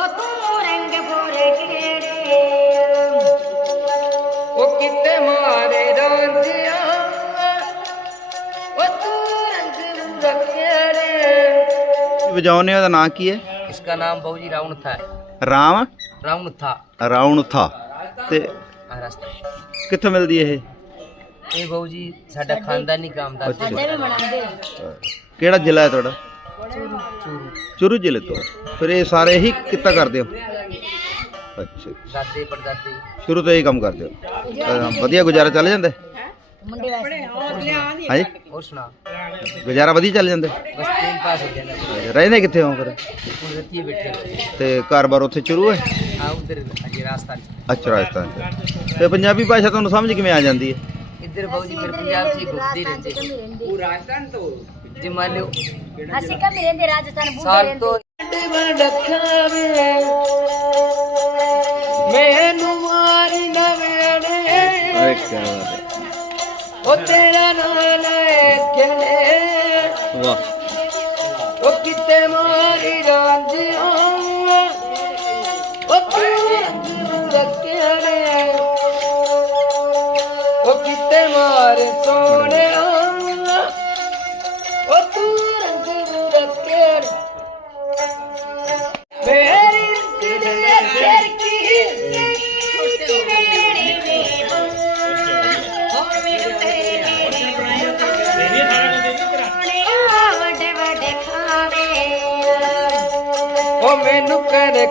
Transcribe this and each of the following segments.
ਉਹ ਤੂੰ ਰੰਗ ਹੋਰ ਕਿਹੜੇ? ਉਹ ਦਾ ਨਾਂ ਕੀ ਹੈ? इसका नाम भाजी रावण था ਰਾਮ? रावण था ਰਾਉਣ ਥਾ ਤੇ ਕਿੱਥੋਂ ਮਿਲਦੀ ਇਹ? ਬਹੁ ਜੀ ਸਾਡਾ ਖਾਨਦਾਨੀ काम दा ਅੱਛਾ। ਵੀ ਬਣਾਉਂਦੇ ਕਿਹੜਾ ਜ਼ਿਲ੍ਹਾ ਹੈ ਤੁਹਾਡਾ? ਚੂਰੂ ਚੁਰੂ ਜ਼ਿਲ੍ਹੇ ਤੋਂ ਫਿਰ ਇਹ ਸਾਰੇ ਹੀ ਕਿੱਤਾ ਕਰਦੇ ਹੋ? ਅੱਛਾ ਦਾਦੇ ਪੜਦਾਦੇ। ਸ਼ੁਰੂ ਤੋਂ ਇਹ ਕੰਮ ਕਰਦੇ ਹੋ? ਤਾਂ ਵਧੀਆ ਗੁਜ਼ਾਰਾ ਚੱਲ ਜਾਂਦਾ? ਹੈ? ਹਾਂਜੀ? ਹੋਰ ਸੁਣਾ? ਗੁਜ਼ਾਰਾ ਵਧੀਆ ਚੱਲ ਜਾਂਦਾ? ਹੈ? ਬਸ ਟਾਈਮ ਪਾਸ ਹੋ ਜਾਂਦਾ ਅੱਛਾ, ਰਹਿੰਦੇ ਕਿੱਥੇ ਹੋ ਫਿਰ? ਬੈਠੇ ਤੇ ਘਰ-ਬਾਰ ਉੱਥੇ ਚੁਰੂ ਹੈ? ਆ ਉਧਰ ਅਜੇ ਰਾਸਤਾ ਅੱਛਾ ਰਾਜਸਥਾਨ ਤੇ ਪੰਜਾਬੀ ਭਾਸ਼ਾ ਤੁਹਾਨੂੰ ਸਮਝ ਕਿਵੇਂ ਆ ਜਾਂਦੀ ਹੈ? ਇੱਧਰ ਬਾਊ ਜੀ ਫਿਰ ਪੰਜਾਬ 'ਚ ਘੁੰਮਦੇ ਰਹਿੰਦੇ ਉਹ ਰਾਜਸਥਾਨ ਤੋਂ। ਜੇ ਮੰਨ ਲਿਓ ਅਸੀਂ ਕਮੀ ਰਹਿੰਦੇ ਰਾਜਸਥਾਨ ਬੂਟੇ ਸਾਲ ਰਹਿੰਦੇ। ਤੋਂ ਮੈਨੂੰ ਮਾਰੀ ਨਾ ਵੇੜੇ ਅਰੇ ਕੀ ਬਾਤ ਹੈ। ਉਹ ਤੇਰਾ ਨਾਂ ਲੈ ਖੇਲੇ ਵਾਹ। ਉਹ ਕਿਤੇ ਮਾਰੀ ਰਾਂਝਿਆ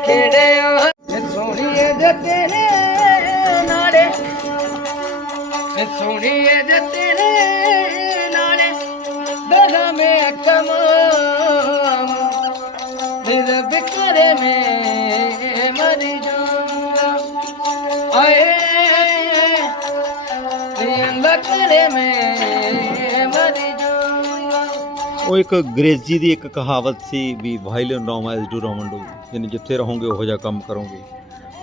खेड़े सु न सुण जाणे दर में अख बकरे में मरी जो। आए तकरे में ਉਹ ਇੱਕ ਅੰਗਰੇਜ਼ੀ ਦੀ ਇੱਕ ਕਹਾਵਤ ਸੀ ਵੀ while in Rome as do Roman do ਯਾਨੀ ਜਿੱਥੇ ਰਹੋਗੇ ਉਹੋ ਜਿਹਾ ਕੰਮ ਕਰੋਗੇ।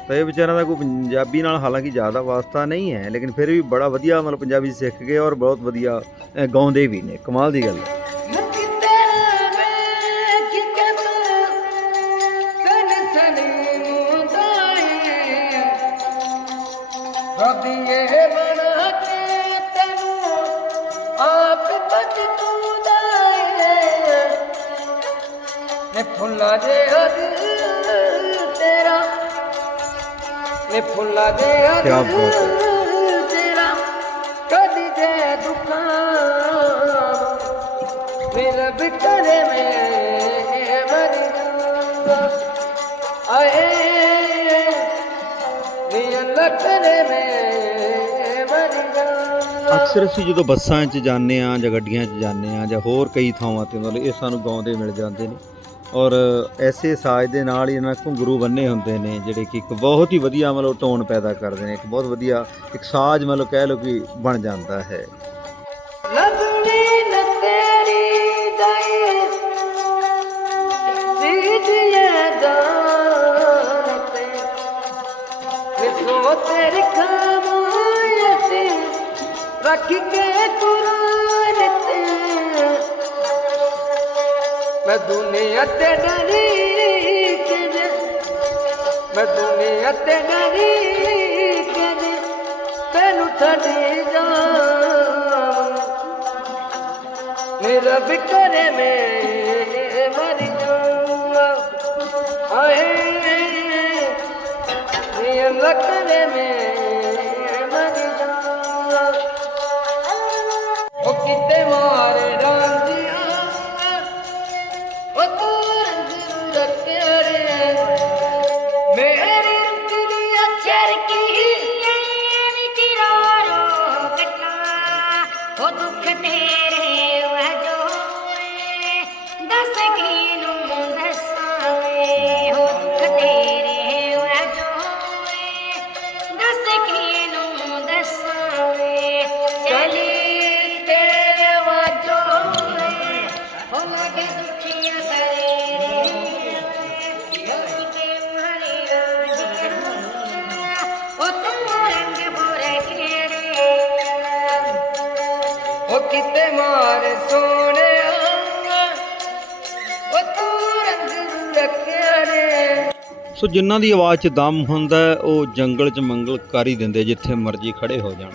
ਤਾਂ ਇਹ ਵਿਚਾਰਾਂ ਦਾ ਕੋਈ ਪੰਜਾਬੀ ਨਾਲ ਹਾਲਾਂਕਿ ਜ਼ਿਆਦਾ ਵਾਸਤਾ ਨਹੀਂ ਹੈ ਲੇਕਿਨ ਫਿਰ ਵੀ ਬੜਾ ਵਧੀਆ ਮਤਲਬ ਪੰਜਾਬੀ ਸਿੱਖ ਗਏ ਔਰ ਬਹੁਤ ਵਧੀਆ ਗਾਉਂਦੇ ਵੀ ਨੇ। ਕਮਾਲ ਦੀ ਗੱਲ ਹੈ। ਫੁੱਲਾ ਦੇ ਹੱਥ ਤੇਰਾ। ਨੇ ਫੁੱਲਾ ਦੇ ਹੱਥ ਕਿਆ ਬਾਤ ਹੈ। ਤੇਰਾ। ਕਦੀ ਦੇ ਦੁਕਾਨ ਮੇਰਾ ਬਿਟਰੇ ਮੈਂ ਆਏ ਅਕਸਰ ਅਸੀਂ ਜਦੋਂ ਬੱਸਾਂ 'ਚ ਜਾਂਦੇ ਆ ਜਾਂ ਗੱਡੀਆਂ 'ਚ ਜਾਂਦੇ ਆ ਜਾਂ ਹੋਰ ਕਈ ਥਾਵਾਂ ਤੇ ਮਤਲਬ ਇਹ ਸਾਨੂੰ ਗਾਉਂਦੇ ਮਿਲ ਜਾਂਦੇ ਨੇ। ਔਰ ਐਸੇ ਸਾਜ਼ ਦੇ ਨਾਲ ਹੀ ਇਹਨਾਂ ਘੁੰਗਰੂ ਬੰਨੇ ਹੁੰਦੇ ਨੇ, ਜਿਹੜੇ ਕਿ ਇੱਕ ਬਹੁਤ ਹੀ ਵਧੀਆ ਮਤਲਬ ਟੋਨ ਪੈਦਾ ਕਰਦੇ ਨੇ, ਇੱਕ ਬਹੁਤ ਵਧੀਆ ਇੱਕ ਸਾਜ਼ ਮਤਲਬ ਕਹਿ ਲਓ ਕਿ ਬਣ ਜਾਂਦਾ ਹੈ। ਰੱਖ ਕੇ ਕੁਰਾਨ मधुनी अकोरे में मरीजो नी लकड़े में ਮਾਰ ਸੋਹਣਿਆ। ਉਹ ਤੂੰ ਰੰਗ ਰੱਖਿਆ ਰੇ। ਸੋ ਜਿਨ੍ਹਾਂ ਦੀ ਆਵਾਜ਼ 'ਚ ਦਮ ਹੁੰਦਾ ਉਹ ਜੰਗਲ 'ਚ ਮੰਗਲ ਕਰ ਹੀ ਦਿੰਦੇ ਜਿੱਥੇ ਮਰਜ਼ੀ ਖੜੇ ਹੋ ਜਾਣ।